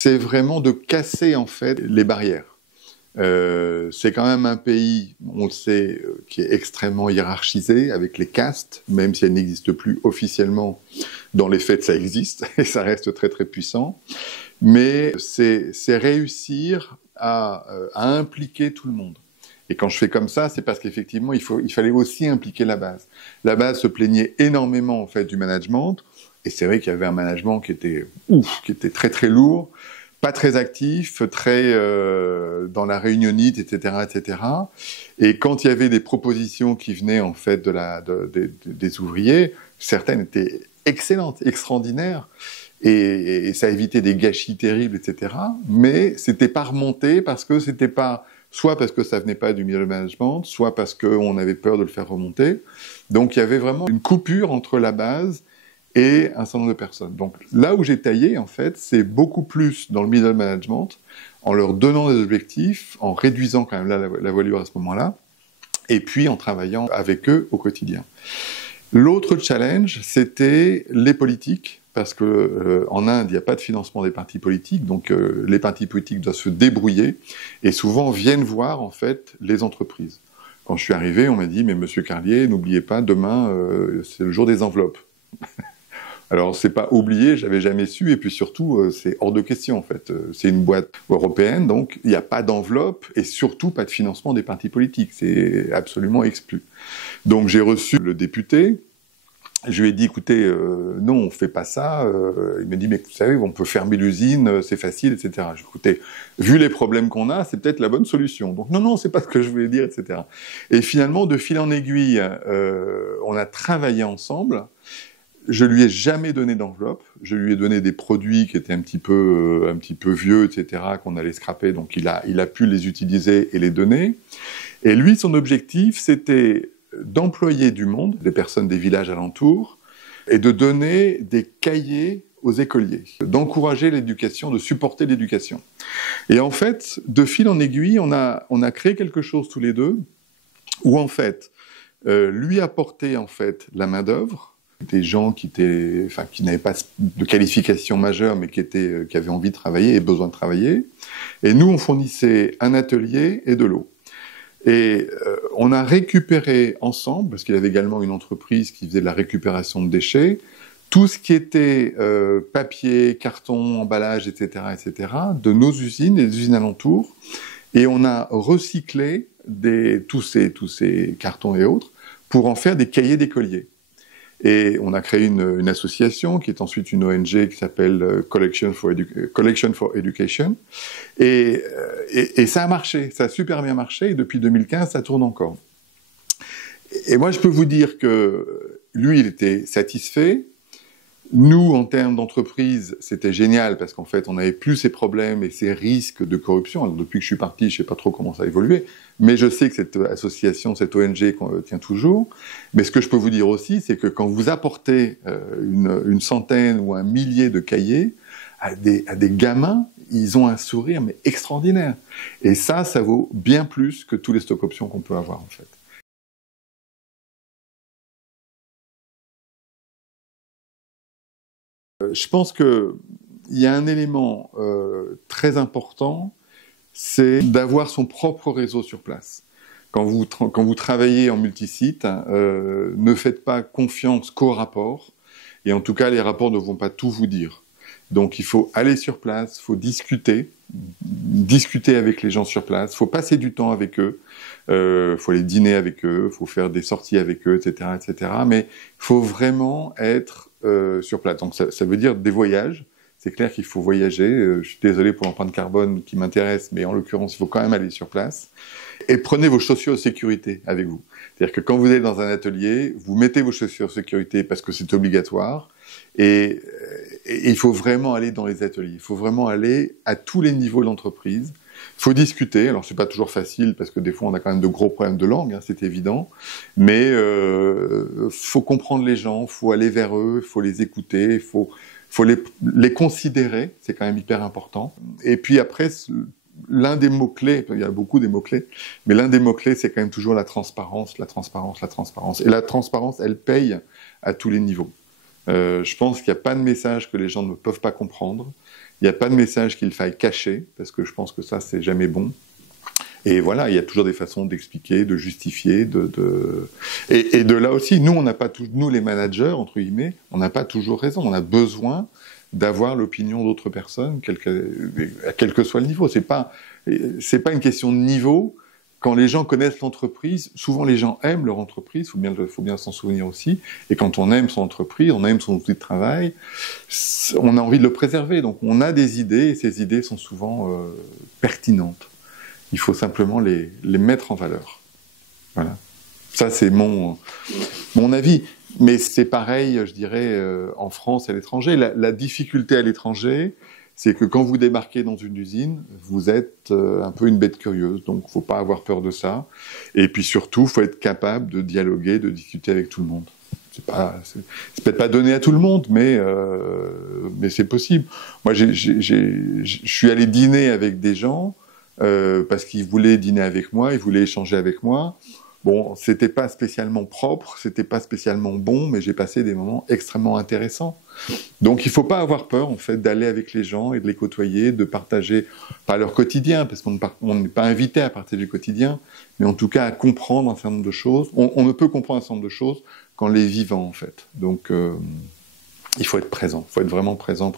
C'est vraiment de casser en fait les barrières. C'est quand même un pays, on le sait, qui est extrêmement hiérarchisé, avec les castes, même si elles n'existent plus officiellement, dans les faits ça existe, et ça reste très très puissant. Mais c'est réussir à impliquer tout le monde. Et quand je fais comme ça, c'est parce qu'effectivement, il fallait aussi impliquer la base. La base se plaignait énormément en fait du management, et c'est vrai qu'il y avait un management qui était très très lourd, pas très actif, très dans la réunionnite, etc., etc. Et quand il y avait des propositions qui venaient en fait des ouvriers, certaines étaient excellentes, extraordinaires, et ça évitait des gâchis terribles, etc. Mais c'était pas remonté parce que c'était pas, soit parce que ça venait pas du middle management, soit parce qu'on avait peur de le faire remonter. Donc il y avait vraiment une coupure entre la base et un certain nombre de personnes. Donc là où j'ai taillé, en fait, c'est beaucoup plus dans le middle management, en leur donnant des objectifs, en réduisant quand même la voilure à ce moment-là, et puis en travaillant avec eux au quotidien. L'autre challenge, c'était les politiques, parce que en Inde, il n'y a pas de financement des partis politiques, donc les partis politiques doivent se débrouiller, et souvent viennent voir en fait les entreprises. Quand je suis arrivé, on m'a dit « Mais Monsieur Carlier, n'oubliez pas, demain, c'est le jour des enveloppes. » Alors, c'est pas oublié, j'avais jamais su, et puis surtout, c'est hors de question, en fait. C'est une boîte européenne, donc il n'y a pas d'enveloppe, et surtout pas de financement des partis politiques. C'est absolument exclu. Donc, j'ai reçu le député, je lui ai dit, écoutez, non, on fait pas ça. Il m'a dit, mais vous savez, on peut fermer l'usine, c'est facile, etc. J'ai dit, écoutez, vu les problèmes qu'on a, c'est peut-être la bonne solution. Donc, non, c'est pas ce que je voulais dire, etc. Et finalement, de fil en aiguille, on a travaillé ensemble. Je lui ai jamais donné d'enveloppe. Je lui ai donné des produits qui étaient un petit peu vieux, etc., qu'on allait scraper. Donc, il a pu les utiliser et les donner. Et lui, son objectif, c'était d'employer du monde, des personnes des villages alentours, et de donner des cahiers aux écoliers, d'encourager l'éducation, de supporter l'éducation. Et en fait, de fil en aiguille, on a créé quelque chose tous les deux, où en fait, lui apportait en fait la main-d'œuvre, des gens qui n'avaient pas de qualification majeure, mais qui avaient envie de travailler et besoin de travailler. Et nous, on fournissait un atelier et de l'eau. Et on a récupéré ensemble, parce qu'il avait également une entreprise qui faisait de la récupération de déchets, tout ce qui était papier, carton, emballage, etc., etc., de nos usines et des usines alentours. Et on a recyclé tous ces cartons et autres pour en faire des cahiers d'écoliers. Et on a créé une association qui est ensuite une ONG qui s'appelle Collection for Education. Et ça a marché, ça a super bien marché, et depuis 2015, ça tourne encore. Et moi, je peux vous dire que lui, il était satisfait. Nous, en termes d'entreprise, c'était génial parce qu'en fait, on n'avait plus ces problèmes et ces risques de corruption. Alors, depuis que je suis parti, je ne sais pas trop comment ça a évolué, mais je sais que cette association, cette ONG tient toujours. Mais ce que je peux vous dire aussi, c'est que quand vous apportez une centaine ou un millier de cahiers à des gamins, ils ont un sourire mais extraordinaire. Et ça vaut bien plus que tous les stock options qu'on peut avoir en fait. Je pense qu'il y a un élément très important, c'est d'avoir son propre réseau sur place. Quand vous travaillez en multisite, ne faites pas confiance qu'aux rapports, et en tout cas, les rapports ne vont pas tout vous dire. Donc il faut aller sur place, il faut discuter avec les gens sur place, il faut passer du temps avec eux, il faut aller dîner avec eux, il faut faire des sorties avec eux, etc., etc. Mais il faut vraiment être sur place. Donc ça veut dire des voyages. C'est clair qu'il faut voyager. Je suis désolé pour l'empreinte carbone qui m'intéresse, mais en l'occurrence, il faut quand même aller sur place. Et prenez vos chaussures de sécurité avec vous. C'est-à-dire que quand vous êtes dans un atelier, vous mettez vos chaussures de sécurité parce que c'est obligatoire. Et il faut vraiment aller dans les ateliers. Il faut vraiment aller à tous les niveaux de l'entreprise. Il faut discuter. Alors, c'est pas toujours facile parce que des fois, on a quand même de gros problèmes de langue, hein, c'est évident. Mais faut comprendre les gens, faut aller vers eux, faut les écouter, il faut les considérer. C'est quand même hyper important. Et puis après, l'un des mots-clés, il y a beaucoup des mots-clés, mais l'un des mots-clés, c'est quand même toujours la transparence, la transparence, la transparence. Et la transparence, elle paye à tous les niveaux. Je pense qu'il n'y a pas de message que les gens ne peuvent pas comprendre. Il n'y a pas de message qu'il faille cacher, parce que je pense que ça, c'est jamais bon. Et voilà, il y a toujours des façons d'expliquer, de justifier, et de là aussi, nous, on n'a pas nous les managers, entre guillemets, on n'a pas toujours raison. On a besoin d'avoir l'opinion d'autres personnes, quel que soit le niveau. C'est pas une question de niveau. Quand les gens connaissent l'entreprise, souvent les gens aiment leur entreprise, faut bien s'en souvenir aussi. Et quand on aime son entreprise, on aime son outil de travail, on a envie de le préserver. Donc on a des idées, et ces idées sont souvent pertinentes. Il faut simplement les mettre en valeur. Voilà. Ça, c'est mon avis. Mais c'est pareil, je dirais, en France et à l'étranger. La difficulté à l'étranger, c'est que quand vous débarquez dans une usine, vous êtes un peu une bête curieuse. Donc, il ne faut pas avoir peur de ça. Et puis surtout, il faut être capable de dialoguer, de discuter avec tout le monde. C'est peut-être pas donné à tout le monde, mais c'est possible. Moi, je suis allé dîner avec des gens parce qu'ils voulaient dîner avec moi, ils voulaient échanger avec moi. Bon, c'était pas spécialement propre, c'était pas spécialement bon, mais j'ai passé des moments extrêmement intéressants. Donc il faut pas avoir peur, en fait, d'aller avec les gens et de les côtoyer, de partager, pas leur quotidien, parce qu'on n'est pas invité à partager du quotidien, mais en tout cas à comprendre un certain nombre de choses. On ne peut comprendre un certain nombre de choses qu'en les vivant, en fait. Donc il faut être présent, il faut être vraiment présent.